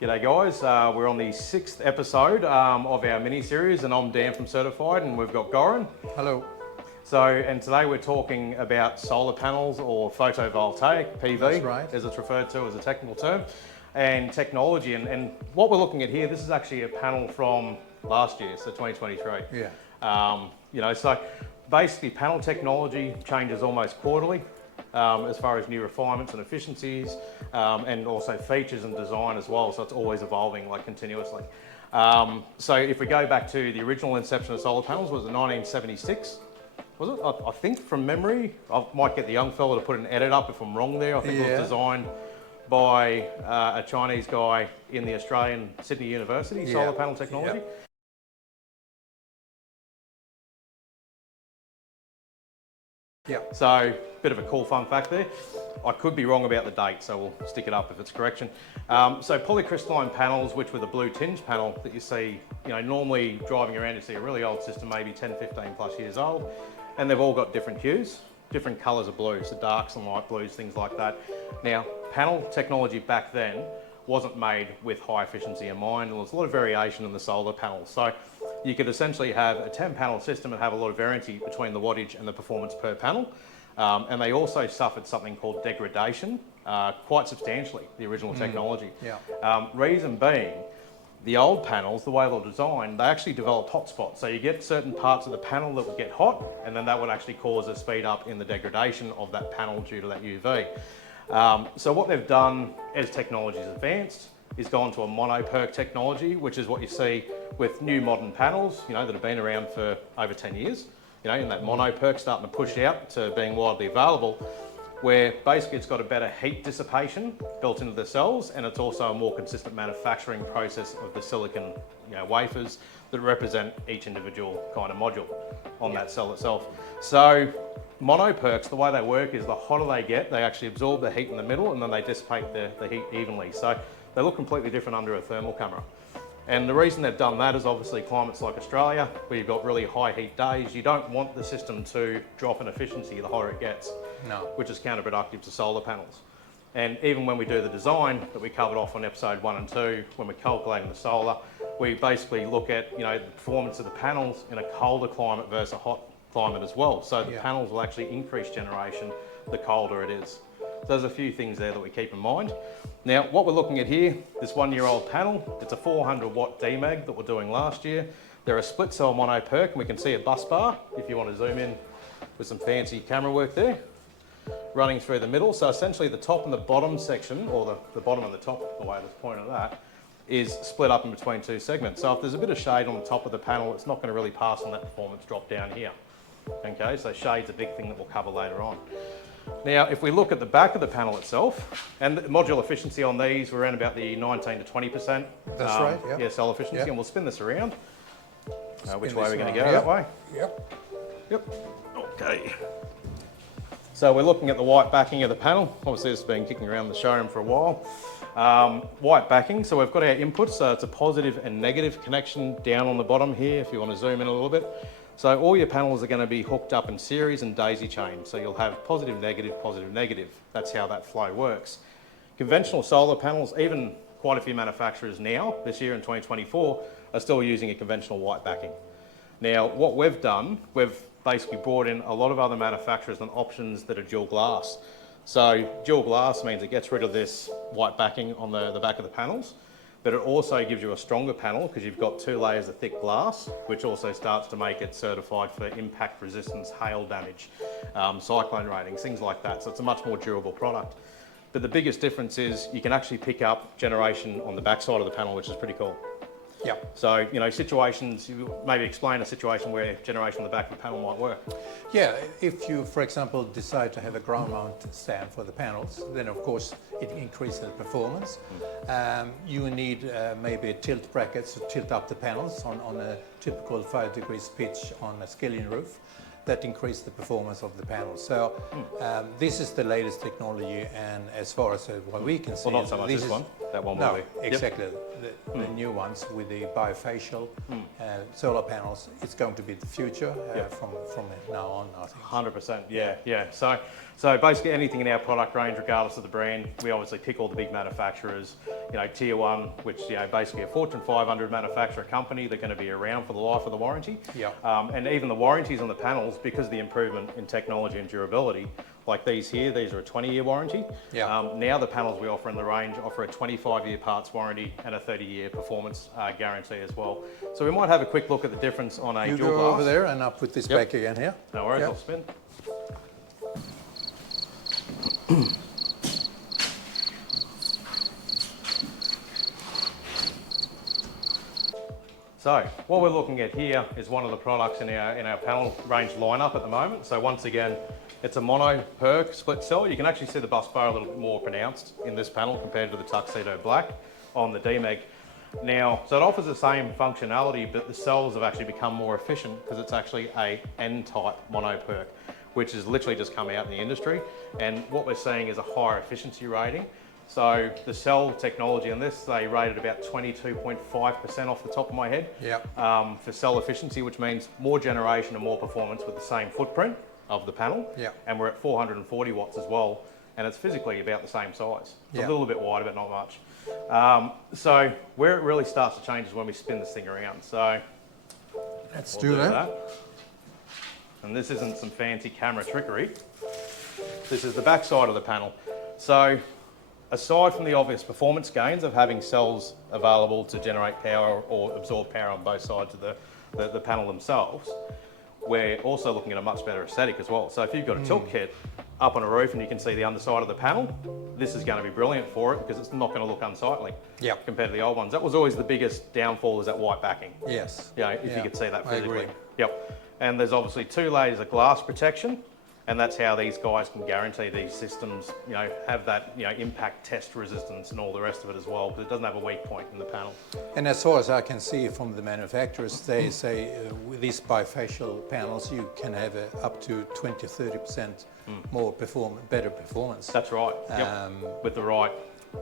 G'day guys, we're on the 6th episode of our mini-series, and I'm Dan from Certified, and we've got Goran. Hello. And today we're talking about solar panels, or photovoltaic, PV, That's right. as it's referred to as a technical term, and technology. And what we're looking at here, this is actually a panel from last year, so 2023. Yeah. So basically panel technology changes almost quarterly. As far as new refinements and efficiencies, and also features and design as well. So it's always evolving, like, continuously. So if we go back to the original inception of solar panels, was it 1976? Was it? I think from memory. I might get the young fella to put an edit up if I'm wrong there. I think it was designed by a Chinese guy in the Australian Sydney University, solar panel technology. Yeah. So, bit of a cool fun fact there. I could be wrong about the date, so we'll stick it up if it's correction. So polycrystalline panels, which were the blue tinge panel that you see, normally driving around, you see a really old system, maybe 10, 15 plus years old, and they've all got different hues, different colours of blue, so darks and light blues, things like that. Now, panel technology back then wasn't made with high efficiency in mind. There was a lot of variation in the solar panels. So you could essentially have a 10 panel system and have a lot of variance between the wattage and the performance per panel. And they also suffered something called degradation quite substantially, the original technology. Reason being, the old panels, the way they were designed, they actually developed hotspots. So you get certain parts of the panel that would get hot, and then that would actually cause a speed up in the degradation of that panel due to that UV. So what they've done as technology's advanced is gone to a mono-PERC technology, which is what you see with new modern panels, that have been around for over 10 years. And that mono-PERC starting to push out to being widely available, where basically it's got a better heat dissipation built into the cells, and it's also a more consistent manufacturing process of the silicon wafers that represent each individual kind of module on that cell itself. So mono-PERCs, the way they work is the hotter they get, they actually absorb the heat in the middle, and then they dissipate the heat evenly. So they look completely different under a thermal camera. And the reason they've done that is obviously climates like Australia, where you've got really high heat days. You don't want the system to drop in efficiency the hotter it gets, which is counterproductive to solar panels. And even when we do the design that we covered off on episode 1 and 2, when we're calculating the solar, we basically look at the performance of the panels in a colder climate versus a hot climate as well. So the panels will actually increase generation the colder it is. So there's a few things there that we keep in mind. Now, what we're looking at here, this 1-year-old panel, it's a 400 watt DMAG that we're doing last year. They're a split cell mono-PERC, and we can see a bus bar, if you want to zoom in with some fancy camera work there, running through the middle. So essentially the top and the bottom section, or the bottom and the top, the way that's pointed at that, is split up in between two segments. So if there's a bit of shade on the top of the panel, it's not going to really pass on that performance drop down here. Okay, so shade's a big thing that we'll cover later on. Now, if we look at the back of the panel itself, and the module efficiency on these, we're around about the 19 to 20%. That's right, yeah, cell efficiency, and we'll spin this around. Which way we're going to go? Yep. That way? Yep. Okay. So we're looking at the white backing of the panel. Obviously, this has been kicking around the showroom for a while. White backing, so we've got our inputs, so it's a positive and negative connection down on the bottom here, if you want to zoom in a little bit. So all your panels are going to be hooked up in series and daisy chain. So you'll have positive, negative, positive, negative. That's how that flow works. Conventional solar panels, even quite a few manufacturers now, this year in 2024, are still using a conventional white backing. Now, what we've done, we've basically brought in a lot of other manufacturers and options that are dual glass. So dual glass means it gets rid of this white backing on the back of the panels, but it also gives you a stronger panel because you've got 2 layers of thick glass, which also starts to make it certified for impact resistance, hail damage, cyclone ratings, things like that. So it's a much more durable product. But the biggest difference is you can actually pick up generation on the back side of the panel, which is pretty cool. Yeah. So, situations, you maybe explain a situation where generation on the back of the panel might work. Yeah, if you, for example, decide to have a ground mount stand for the panels, then of course it increases the performance. You need maybe tilt brackets to tilt up the panels on a typical 5 degrees pitch on a skillion roof. That increase the performance of the panel. So this is the latest technology, and as far as what we can see, well, not so much this one. that one No, will be. exactly. The new ones with the bifacial solar panels, it's going to be the future from now on, I think. 100%, yeah. So basically anything in our product range, regardless of the brand, we obviously pick all the big manufacturers, tier one, which, basically a Fortune 500 manufacturer company, they're going to be around for the life of the warranty. Yeah. And even the warranties on the panels, because of the improvement in technology and durability, like these here, these are a 20-year warranty. Yeah. Now the panels we offer in the range offer a 25-year parts warranty and a 30-year performance guarantee as well. So we might have a quick look at the difference on a You dual go glass. over there and I'll put this back again here. No worries, Yep. I'll spin. So what we're looking at here is one of the products in our panel range lineup at the moment. So once again, it's a mono PERC split cell. You can actually see the bus bar a little bit more pronounced in this panel compared to the Tuxedo Black on the DMEG. Now, so it offers the same functionality, but the cells have actually become more efficient because it's actually a N-type mono PERC, which has literally just come out in the industry. And what we're seeing is a higher efficiency rating. So the cell technology on this, they rated about 22.5% off the top of my head for cell efficiency, which means more generation and more performance with the same footprint of the panel. And we're at 440 watts as well. And it's physically about the same size. It's a little bit wider, but not much. So where it really starts to change is when we spin this thing around. So Let's we'll do that. And this isn't some fancy camera trickery. This is the back side of the panel. So aside from the obvious performance gains of having cells available to generate power or absorb power on both sides of the panel themselves, we're also looking at a much better aesthetic as well. So if you've got a tilt kit up on a roof and you can see the underside of the panel, this is going to be brilliant for it because it's not going to look unsightly compared to the old ones. That was always the biggest downfall, is that white backing. Yes. If you could see that physically. I agree. Yep. And there's obviously 2 layers of glass protection, and that's how these guys can guarantee these systems, have that, impact test resistance and all the rest of it as well, because it doesn't have a weak point in the panel. And as far as I can see from the manufacturers, they say with these bifacial panels, you can have up to 20-30% more better performance. That's right. With the right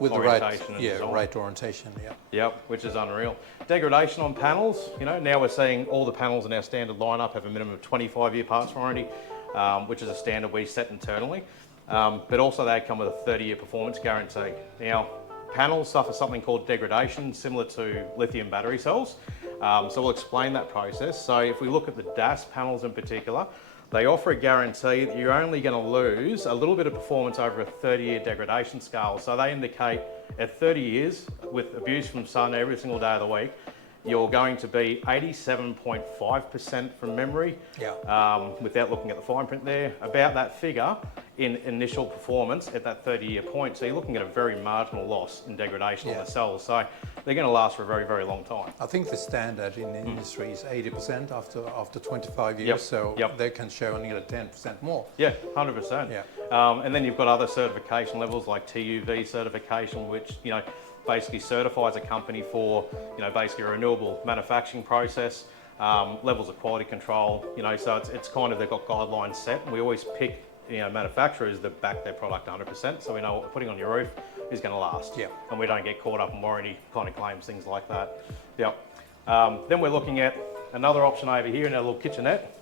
orientation and design. Right orientation. Yep, which is unreal. Degradation on panels. Now we're seeing all the panels in our standard lineup have a minimum of 25-year parts warranty, which is a standard we set internally. But also they come with a 30-year performance guarantee. Now, panels suffer something called degradation, similar to lithium battery cells. So we'll explain that process. So if we look at the DAS panels in particular, they offer a guarantee that you're only going to lose a little bit of performance over a 30-year degradation scale. So they indicate at 30 years, with abuse from sun every single day of the week, you're going to be 87.5% from memory, without looking at the fine print there, about that figure in initial performance at that 30-year point. So you're looking at a very marginal loss in degradation on the cells. So they're going to last for a very, very long time. I think the standard in the industry is 80% after 25 years, so they can show only 10% more. Yeah, 100%. And then you've got other certification levels like TUV certification, which, basically certifies a company for, basically a renewable manufacturing process, levels of quality control, so it's kind of, they've got guidelines set. And we always pick, manufacturers that back their product 100%, so we know what we're putting on your roof is going to last. And we don't get caught up in warranty kind of claims, things like that. Then we're looking at another option over here in our little kitchenette.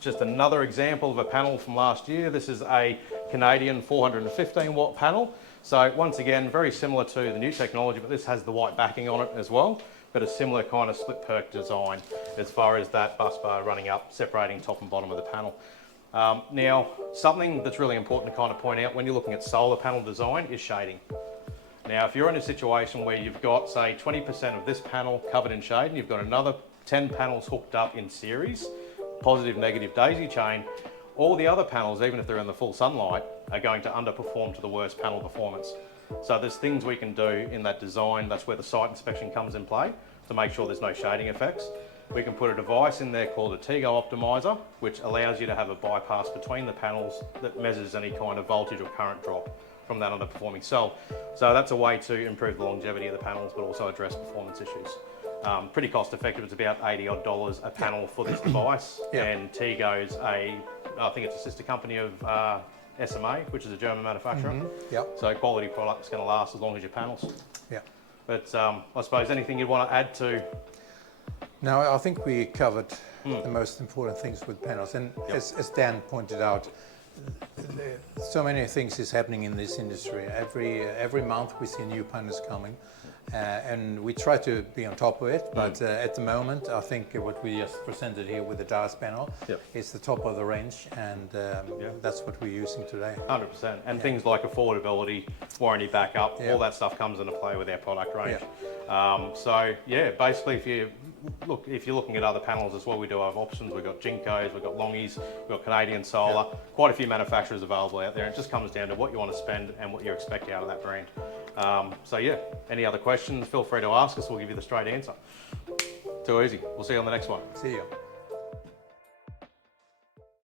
Just another example of a panel from last year. This is a Canadian 415 watt panel. So once again, very similar to the new technology, but this has the white backing on it as well, but a similar kind of split PERC design as far as that bus bar running up, separating top and bottom of the panel. Now, something that's really important to kind of point out when you're looking at solar panel design is shading. Now, if you're in a situation where you've got, say, 20% of this panel covered in shade and you've got another 10 panels hooked up in series, positive, negative daisy chain, all the other panels, even if they're in the full sunlight, are going to underperform to the worst panel performance. So there's things we can do in that design. That's where the site inspection comes in play to make sure there's no shading effects. We can put a device in there called a 𝐼𝐾 optimizer, which allows you to have a bypass between the panels that measures any kind of voltage or current drop from that underperforming cell. So that's a way to improve the longevity of the panels, but also address performance issues. Pretty cost effective. It's about $80 odd a panel for this device. And 𝐼𝐾 is I think it's a sister company of SMA, which is a German manufacturer. Yep. So quality product's going to last as long as your panels. Yeah. But I suppose anything you'd want to add to? Now, I think we covered the most important things with panels. And as Dan pointed out, so many things is happening in this industry. Every month we see new panels coming. And we try to be on top of it, but at the moment, I think what we just presented here with the DAS panel is the top of the range, and that's what we're using today. 100%. And things like affordability, warranty backup, all that stuff comes into play with our product range. So yeah, basically, if you're looking at other panels as well, we do have options. We've got 𝐏𝐴𝐵𝐾, we've got Longies, we've got Canadian Solar, quite a few manufacturers available out there. It just comes down to what you want to spend and what you expect out of that brand. So yeah, any other questions, feel free to ask us. We'll give you the straight answer. Too easy. We'll see you on the next one. See you.